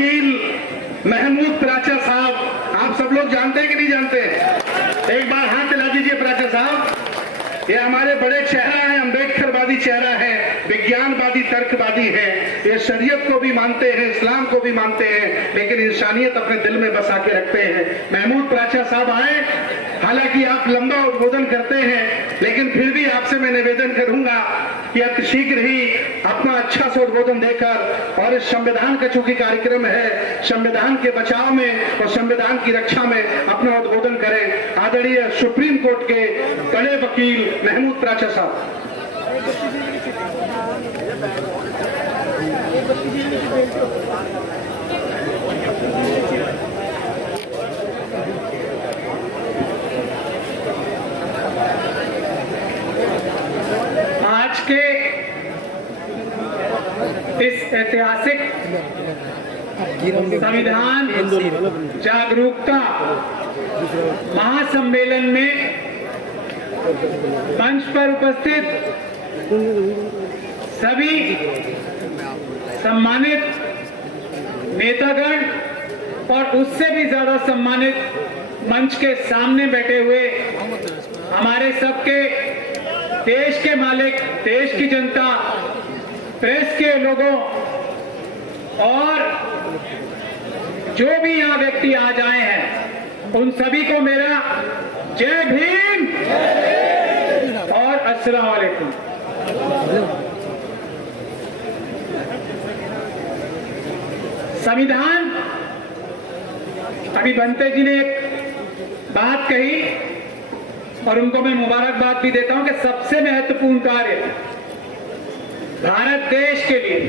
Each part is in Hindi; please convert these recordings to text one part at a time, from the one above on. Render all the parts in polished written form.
वकील महमूद प्राचा साहब, आप सब लोग जानते हैं कि नहीं जानते? एक बार हाथ दिला दीजिए प्राचा साहब। ये हमारे बड़े चेहरा है, अम्बेडकरवादी चेहरा है, विज्ञानवादी तर्कवादी है। ये शरीयत को भी मानते हैं, इस्लाम को भी मानते हैं, लेकिन इंसानियत अपने दिल में बसा के रखते हैं। महमूद प्राचा साहब आए, हालांकि आप लंबा उद्बोधन करते हैं, लेकिन फिर भी आपसे मैं निवेदन करूंगा कि अति शीघ्र ही अपना अच्छा सा उद्बोधन देकर और इस संविधान का चूंकि कार्यक्रम है, संविधान के बचाव में और संविधान की रक्षा में अपना उद्बोधन करें। आदरणीय सुप्रीम कोर्ट के बड़े वकील महमूद प्राचा साहब। आज के इस ऐतिहासिक संविधान जागरूकता महासम्मेलन में मंच पर उपस्थित सभी सम्मानित नेतागण और उससे भी ज्यादा सम्मानित मंच के सामने बैठे हुए हमारे सबके देश के मालिक, देश की जनता, प्रेस के लोगों और जो भी यहाँ व्यक्ति आज आए हैं, उन सभी को मेरा जय भीम और अस्सलाम वालेकुम। संविधान, अभी बनते जी ने एक बात कही और उनको मैं मुबारकबाद भी देता हूं कि सबसे महत्वपूर्ण कार्य भारत देश के लिए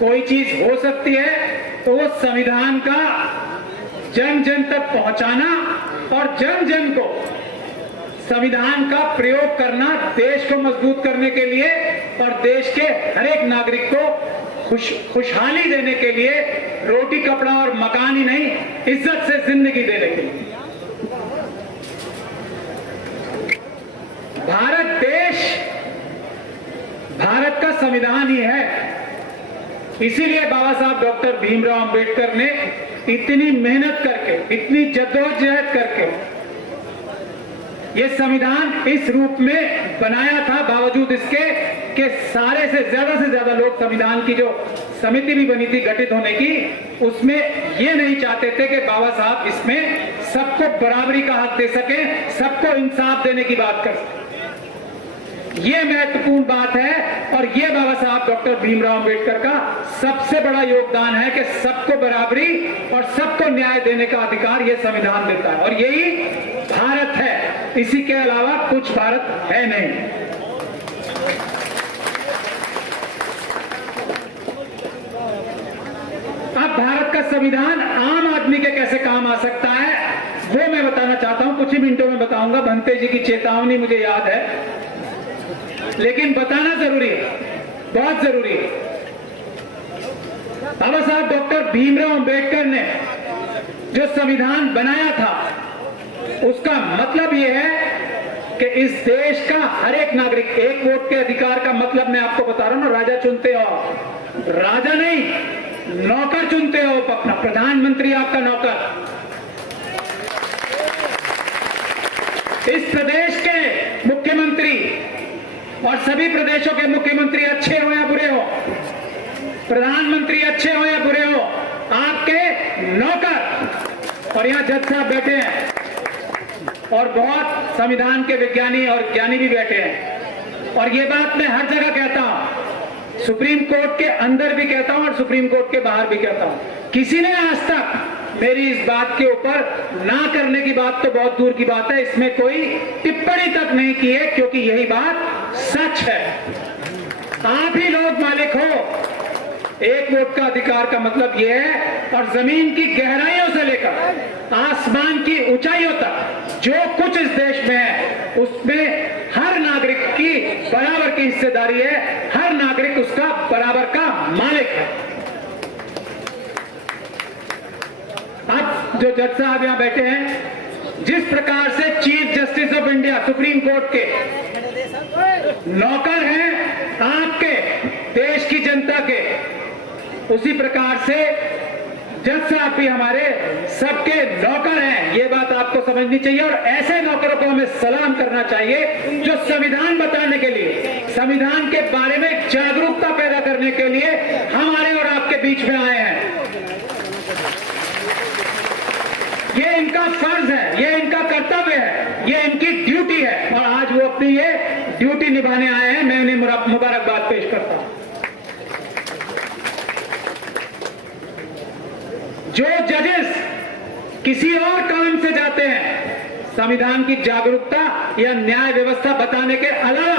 कोई चीज हो सकती है तो वो संविधान का जन जन तक पहुंचाना और जन जन को संविधान का प्रयोग करना, देश को मजबूत करने के लिए और देश के हर एक नागरिक को खुशहाली देने के लिए, रोटी कपड़ा और मकान ही नहीं, इज्जत से जिंदगी देने के लिए। भारत देश, भारत का संविधान ही है। इसीलिए बाबा साहब डॉक्टर भीमराव अंबेडकर ने इतनी मेहनत करके, इतनी जद्दोजहद करके ये संविधान इस रूप में बनाया था, बावजूद इसके कि सारे से ज्यादा लोग संविधान की जो समिति भी बनी थी गठित होने की, उसमें ये नहीं चाहते थे कि बाबा साहब इसमें सबको बराबरी का हक दे सके, सबको इंसाफ देने की बात कर सके। ये महत्वपूर्ण बात है और ये बाबा साहब डॉक्टर भीमराव अंबेडकर का सबसे बड़ा योगदान है कि सबको बराबरी और सबको न्याय देने का अधिकार ये संविधान देता है और यही भारत है। इसी के अलावा कुछ भारत है नहीं। अब भारत का संविधान आम आदमी के कैसे काम आ सकता है वो मैं बताना चाहता हूं, कुछ ही मिनटों में बताऊंगा। भंते जी की चेतावनी मुझे याद है, लेकिन बताना जरूरी है, बहुत जरूरी है। बाबा साहब डॉक्टर भीमराव अंबेडकर ने जो संविधान बनाया था उसका मतलब यह है कि इस देश का हर एक नागरिक, एक वोट के अधिकार का मतलब मैं आपको बता रहा हूं ना, राजा चुनते हो, राजा नहीं, नौकर चुनते हो अपना, प्रधानमंत्री आपका नौकर। इस प्रदेश के मुख्यमंत्री और सभी प्रदेशों के मुख्यमंत्री अच्छे हो या बुरे हो, प्रधानमंत्री अच्छे हो या बुरे हो, आपके नौकर। और यहाँ जज साहब बैठे हैं और बहुत संविधान के विज्ञानी और ज्ञानी भी बैठे हैं, और ये बात मैं हर जगह कहता हूं, सुप्रीम कोर्ट के अंदर भी कहता हूं और सुप्रीम कोर्ट के बाहर भी कहता हूं। किसी ने आज तक मेरी इस बात के ऊपर ना करने की बात तो बहुत दूर की बात है, इसमें कोई टिप्पणी तक नहीं की है, क्योंकि यही बात सच है। आप ही लोग मालिक हो, एक वोट का अधिकार का मतलब यह है, और जमीन की गहराइयों से लेकर आसमान की ऊंचाइयों तक जो कुछ इस देश में है उसमें हर नागरिक की बराबर की हिस्सेदारी है, हर नागरिक उसका बराबर का मालिक है। अब जो जज साहब यहां बैठे हैं, जिस प्रकार से chief justice of India supreme court के नौकर हैं आपके, देश की जनता के, उसी प्रकार से जज साहब भी हमारे सबके नौकर हैं, ये बात आपको समझनी चाहिए। और ऐसे नौकरों को हमें सलाम करना चाहिए जो संविधान बताने के लिए, संविधान के बारे में जागरूकता पैदा करने के लिए हमारे और आपके बीच में आए हैं। ये इनका फर्ज है, ये इनका कर्तव्य है, ये इनकी ड्यूटी है और आज वो अपनी ये ड्यूटी निभाने आए हैं। मैं उन्हें मुबारकबाद पेश करता हूं। जो जजेस किसी और काम से जाते हैं, संविधान की जागरूकता या न्याय व्यवस्था बताने के अलावा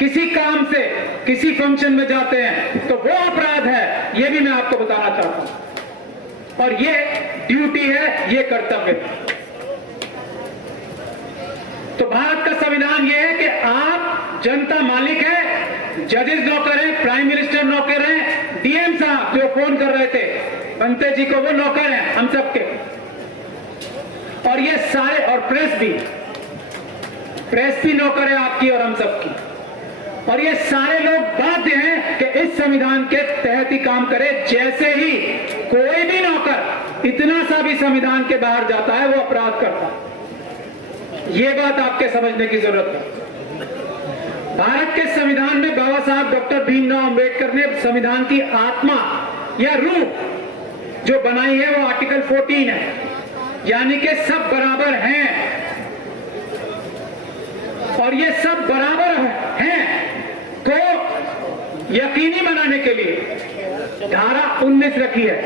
किसी काम से किसी फंक्शन में जाते हैं तो वो अपराध है, ये भी मैं आपको बताना चाहता हूं। और ये ड्यूटी है, ये कर्तव्य है। तो भारत का संविधान ये है कि आप जनता मालिक है, जजेस नौकर हैं, प्राइम मिनिस्टर नौकर हैं, डीएम साहब जो फोन कर रहे थे पंते जी को, वो नौकर हैं हम सबके। और ये सारे, और प्रेस भी नौकर है आपकी और हम सबकी। और ये सारे लोग बाध्य हैं कि इस संविधान के तहत ही काम करें। जैसे ही कोई भी नौकर इतना सा भी संविधान के बाहर जाता है वो अपराध करता है। ये बात आपके समझने की जरूरत है। भारत के संविधान में बाबा साहब डॉक्टर भीमराव अंबेडकर ने संविधान की आत्मा या रूह जो बनाई है वो आर्टिकल 14 है, यानी कि सब बराबर हैं। और ये सब बराबर हैं को यकीनी बनाने के लिए धारा 19 रखी है।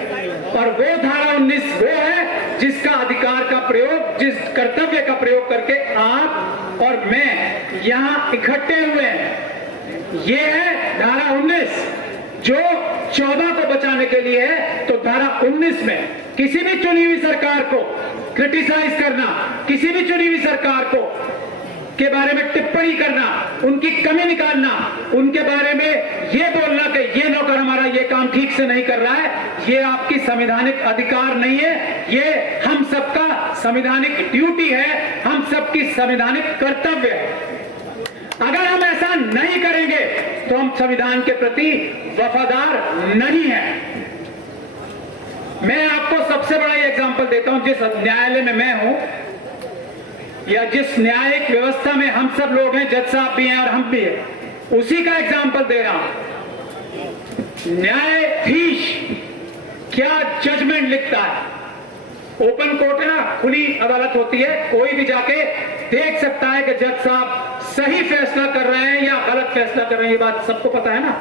और वो धारा 19 वो है जिसका अधिकार का प्रयोग, जिस कर्तव्य का प्रयोग करके आप और मैं यहां इकट्ठे हुए हैं। ये है धारा 19 जो 14 को बचाने के लिए है। तो धारा 19 में किसी भी चुनी हुई सरकार को क्रिटिसाइज करना, किसी भी चुनी हुई सरकार को के बारे में टिप्पणी करना, उनकी कमी निकालना, उनके बारे में ये बोलना कि ये नौकर हमारा ये काम ठीक से नहीं कर रहा है, ये आपकी संवैधानिक अधिकार नहीं है, ये हम सबका संवैधानिक ड्यूटी है, हम सबकी संवैधानिक कर्तव्य है। अगर हम ऐसा नहीं करेंगे तो हम संविधान के प्रति वफादार नहीं हैं। मैं आपको सबसे बड़ा एग्जांपल देता हूं। जिस न्यायालय में मैं हूं या जिस न्यायिक व्यवस्था में हम सब लोग हैं, जज साहब भी हैं और हम भी हैं, उसी का एग्जांपल दे रहा हूं। न्यायाधीश क्या जजमेंट लिखता है? ओपन कोर्ट है ना, खुली अदालत होती है, कोई भी जाके देख सकता है कि जज साहब सही फैसला कर रहे हैं या गलत फैसला कर रहे हैं। ये बात सबको पता है ना।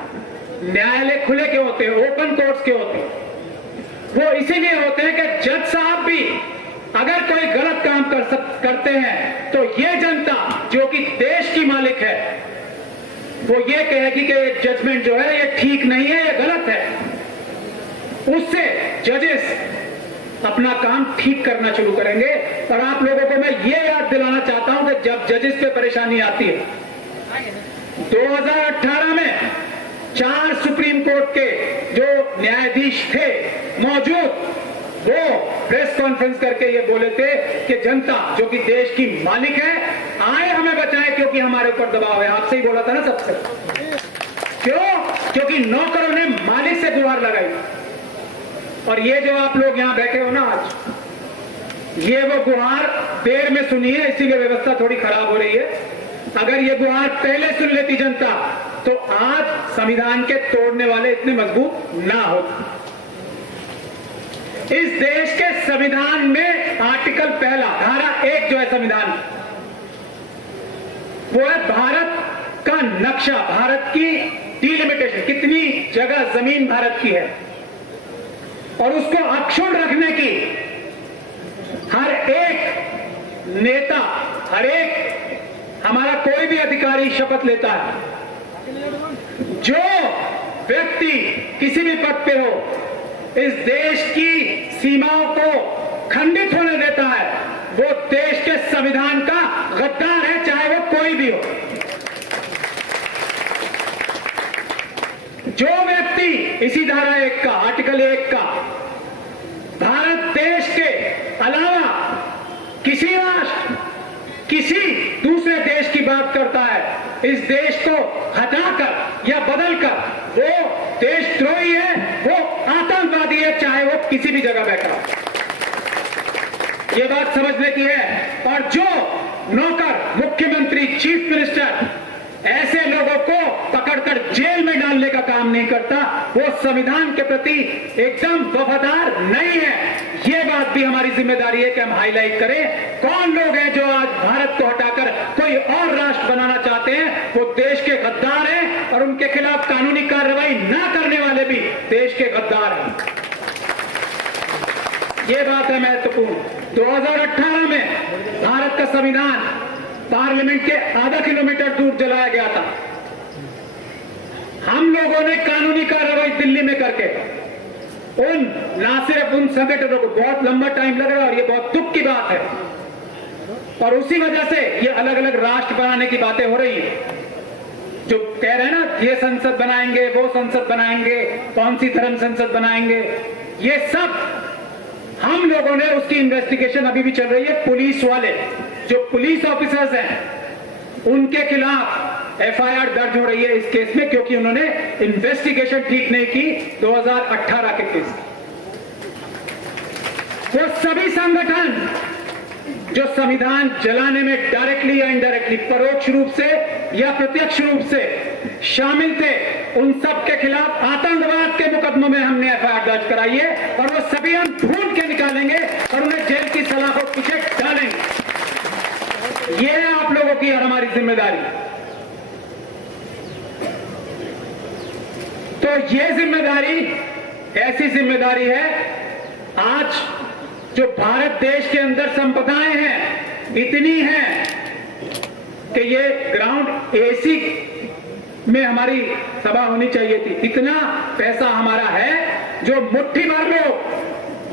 न्यायालय खुले क्यों होते हैं, ओपन कोर्ट्स क्यों होते हैं? वो इसीलिए होते हैं कि जज साहब भी अगर कोई गलत काम करते हैं तो ये जनता जो कि देश की मालिक है वो ये कहेगी कि ये जजमेंट जो है ये ठीक नहीं है, ये गलत है। उससे जजेस अपना काम ठीक करना शुरू करेंगे। और आप लोगों को मैं ये याद दिलाना चाहता हूं कि जब जजेस पे परेशानी आती है, 2018 में 4 सुप्रीम कोर्ट के जो न्यायाधीश थे मौजूद, वो प्रेस कॉन्फ्रेंस करके ये बोले थे कि जनता जो कि देश की मालिक है आए हमें बचाए क्योंकि हमारे ऊपर दबाव है। आपसे ही बोला था ना सबसे। क्यों? क्योंकि नौकरों ने मालिक से गुहार लगाई। और ये जो आप लोग यहां बैठे हो ना आज, ये वो गुहार देर में सुनी है, इसीलिए व्यवस्था थोड़ी खराब हो रही है। अगर ये गुहार पहले सुन लेती जनता तो आज संविधान के तोड़ने वाले इतने मजबूत ना होते। इस देश के संविधान में आर्टिकल 1 धारा 1 जो है संविधान, वो है भारत का नक्शा, भारत की डिलिमिटेशन, कितनी जगह जमीन भारत की है और उसको अक्षुण्ण रखने की हर एक नेता, हर एक हमारा कोई भी अधिकारी शपथ लेता है। जो व्यक्ति किसी भी पद पे हो इस देश की सीमाओं को खंडित होने देता है वो देश के संविधान का गद्दार है, चाहे वो कोई भी हो। जो व्यक्ति इसी धारा 1 का, आर्टिकल 1 का भारत देश के अलावा किसी राष्ट्र, किसी दूसरे देश की बात करता है, इस देश को हटाकर या बदलकर वो देशद्रोही है, वो आतंकवादी है, चाहे वो किसी भी जगह बैठा हो। ये बात समझने की है। और जो नौकर, मुख्यमंत्री, चीफ मिनिस्टर ऐसे लोगों को पकड़कर जेल में डालने का काम नहीं करता, वो संविधान के प्रति एकदम वफादार नहीं है। ये बात भी हमारी जिम्मेदारी है कि हम हाईलाइट करें। कौन लोग हैं जो आज भारत को हटाकर कोई और राष्ट्र बनाना चाहते हैं? वो देश के गद्दार हैं और उनके खिलाफ कानूनी कार्रवाई ना करने वाले भी देश के गद्दार हैं। ये बात है महत्वपूर्ण। 2018 में भारत का संविधान पार्लियामेंट के आधा किलोमीटर दूर जलाया गया था। हम लोगों ने कानूनी कार्रवाई दिल्ली में करके ना सिर्फ उन संगठनों को, बहुत लंबा टाइम लग रहा है और ये बहुत दुख की बात है, और उसी वजह से ये अलग अलग राष्ट्र बनाने की बातें हो रही है। जो कह रहे हैं ना, ये संसद बनाएंगे, वो संसद बनाएंगे, कौन सी धर्म संसद बनाएंगे, ये सब हम लोगों ने, उसकी इन्वेस्टिगेशन अभी भी चल रही है। पुलिस वाले जो पुलिस ऑफिसर्स हैं उनके खिलाफ एफआईआर दर्ज हो रही है इस केस में, क्योंकि उन्होंने इन्वेस्टिगेशन ठीक नहीं की 2018 के केस की। वो सभी संगठन जो संविधान जलाने में डायरेक्टली या इनडायरेक्टली, परोक्ष रूप से या प्रत्यक्ष रूप से शामिल थे, उन सब के खिलाफ आतंकवाद के मुकदमों में हमने एफआईआर दर्ज कराई है, और वो सभी हम ढूंढ के निकालेंगे और उन्हें जेल की सलाखों के पीछे डालेंगे। ये है आप लोगों की और हमारी जिम्मेदारी। तो ये जिम्मेदारी ऐसी जिम्मेदारी है, आज जो भारत देश के अंदर संपदाएं हैं इतनी हैं कि ये ग्राउंड एसी में हमारी सभा होनी चाहिए थी। इतना पैसा हमारा है जो मुट्ठी भर लोग,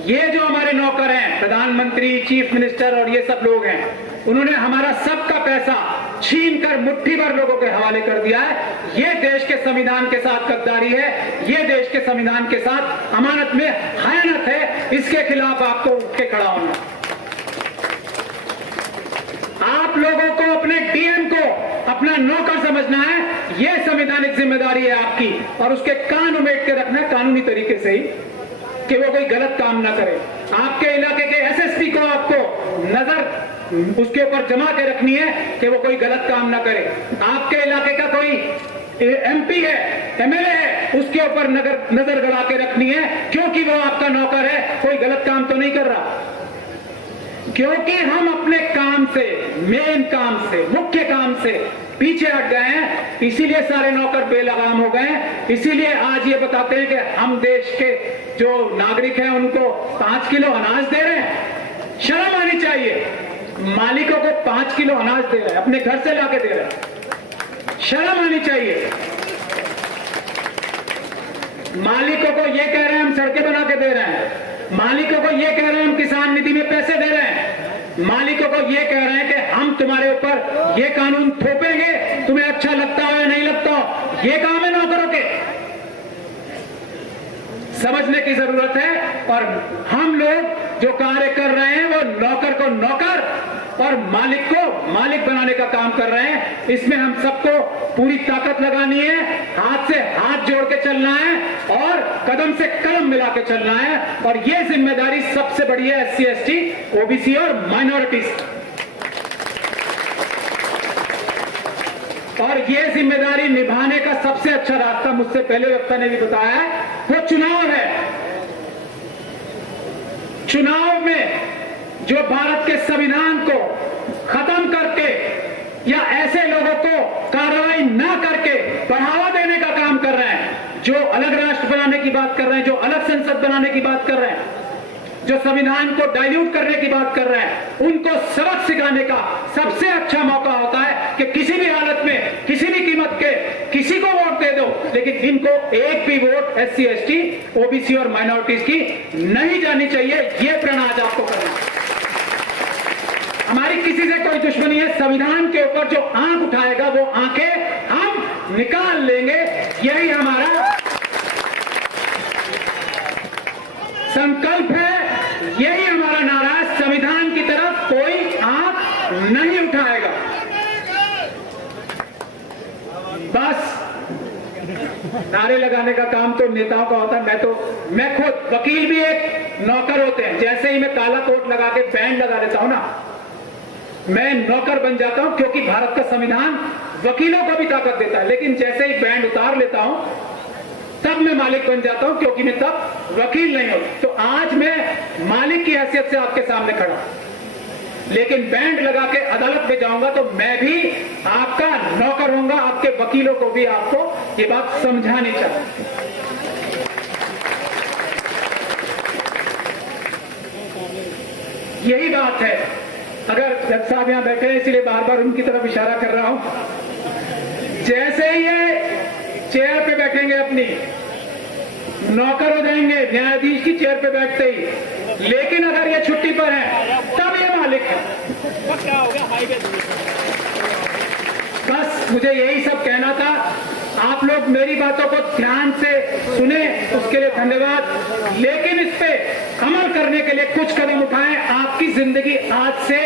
ये जो हमारे नौकर हैं, प्रधानमंत्री, चीफ मिनिस्टर और ये सब लोग हैं, उन्होंने हमारा सबका पैसा छीनकर मुट्ठी भर लोगों के हवाले कर दिया है। ये देश के संविधान के साथ गद्दारी है, ये देश के संविधान के साथ अमानत में खयानत है। इसके खिलाफ आपको उठ के खड़ा होना। आप लोगों को अपने डीएम को अपना नौकर समझना है, ये संवैधानिक जिम्मेदारी है आपकी, और उसके कान उमेट के रखना है कानूनी तरीके से ही, कि वो कोई गलत काम ना करे। आपके इलाके के एसएसपी को आपको नजर उसके ऊपर जमा के रखनी है कि वो कोई गलत काम ना करे। आपके इलाके का कोई एमपी है, एमएलए है, उसके ऊपर नजर गड़ा के रखनी है, क्योंकि वो आपका नौकर है, कोई गलत काम तो नहीं कर रहा। क्योंकि हम अपने काम से, मेन काम से, मुख्य काम से पीछे हट गए हैं, इसीलिए सारे नौकर बेलगाम हो गए हैं। इसीलिए आज ये बताते हैं कि हम देश के जो नागरिक हैं उनको 5 किलो अनाज दे रहे हैं। शर्म आनी चाहिए। मालिकों को 5 किलो अनाज दे रहे हैं, अपने घर से लाके दे रहे हैं, शर्म आनी चाहिए। मालिकों को ये कह रहे हैं हम सड़कें बना के दे रहे हैं, मालिकों को ये कह रहे हैं हम किसान निधि में पैसे दे रहे हैं, मालिकों को ये कह रहे हैं कि हम तुम्हारे ऊपर ये कानून थोपेंगे, तुम्हें अच्छा लगता हो या नहीं लगता हो। ये काम है नौकरों के। समझने की जरूरत है। और हम लोग जो कार्य कर रहे हैं वो नौकर को नौकर और मालिक को मालिक बनाने का काम कर रहे हैं। इसमें हम सबको पूरी ताकत लगानी है, हाथ से हाथ जोड़ के चलना है और कदम से कदम मिला के चलना है। और ये जिम्मेदारी सबसे बड़ी है SC, ST, OBC और माइनॉरिटीज। और ये जिम्मेदारी निभाने का सबसे अच्छा रास्ता, मुझसे पहले वक्ता ने भी बताया है, वो चुनाव है। चुनाव में जो भारत के संविधान को खत्म करके या ऐसे लोगों को कार्रवाई ना करके बढ़ावा देने का काम कर रहे हैं, जो अलग राष्ट्र बनाने की बात कर रहे हैं, जो अलग संसद बनाने की बात कर रहे हैं, जो संविधान को डाइल्यूट करने की बात कर रहे हैं, उनको सबक सिखाने का सबसे अच्छा मौका होता है कि किसी भी हालत में, किसी भी कीमत के किसी को वोट दे दो, लेकिन इनको एक भी वोट SC, ST, OBC और माइनॉरिटीज की नहीं जानी चाहिए। ये प्रण आज आपको करना है। हमारी किसी से कोई दुश्मनी है। संविधान के ऊपर जो आंख उठाएगा वो आंखें हम निकाल लेंगे। यही हमारा संकल्प है, यही हमारा नारा है। संविधान की तरफ कोई आंख नहीं उठाएगा। बस नारे लगाने का काम तो नेताओं का होता है। मैं खुद वकील भी एक नौकर होते हैं। जैसे ही मैं काला कोट लगा के बैंड लगा लेता हूं ना, मैं नौकर बन जाता हूं, क्योंकि भारत का संविधान वकीलों को भी ताकत देता है। लेकिन जैसे ही बैंड उतार लेता हूं तब मैं मालिक बन जाता हूं, क्योंकि मैं तब वकील नहीं हूं। तो आज मैं मालिक की हैसियत से आपके सामने खड़ा, लेकिन बैंड लगा के अदालत में जाऊंगा तो मैं भी आपका नौकर होऊंगा। आपके वकीलों को भी आपको ये बात समझानी चाहिए। यही बात है। अगर जज साहब यहां बैठे हैं इसलिए बार बार उनकी तरफ इशारा कर रहा हूं। जैसे ही ये चेयर पे बैठेंगे, अपनी नौकर हो जाएंगे न्यायाधीश की चेयर पे बैठते ही, लेकिन अगर ये छुट्टी पर है तब ये मालिक है। बस मुझे यही सब कहना था। आप लोग मेरी बातों को ध्यान से सुने, उसके लिए धन्यवाद। लेकिन इस पे अमल करने के लिए कुछ कदम उठाएं। आपकी जिंदगी आज से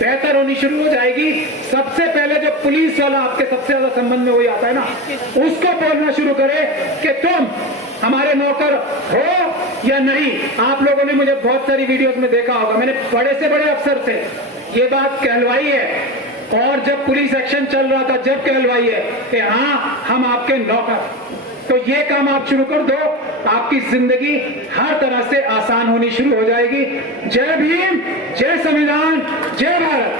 बेहतर होनी शुरू हो जाएगी। सबसे पहले जो पुलिस वाला आपके सबसे ज्यादा संबंध में वही आता है ना, उसको बोलना शुरू करे कि तुम हमारे नौकर हो या नहीं। आप लोगों ने मुझे बहुत सारी वीडियोस में देखा होगा, मैंने बड़े से बड़े अफसर से ये बात कहलवाई है, और जब पुलिस एक्शन चल रहा था जब कहलवाई है कि हाँ हम आपके नौकर। तो ये काम आप शुरू कर दो, आपकी जिंदगी हर तरह से आसान होनी शुरू हो जाएगी। जय भीम, जय संविधान, जय भारत।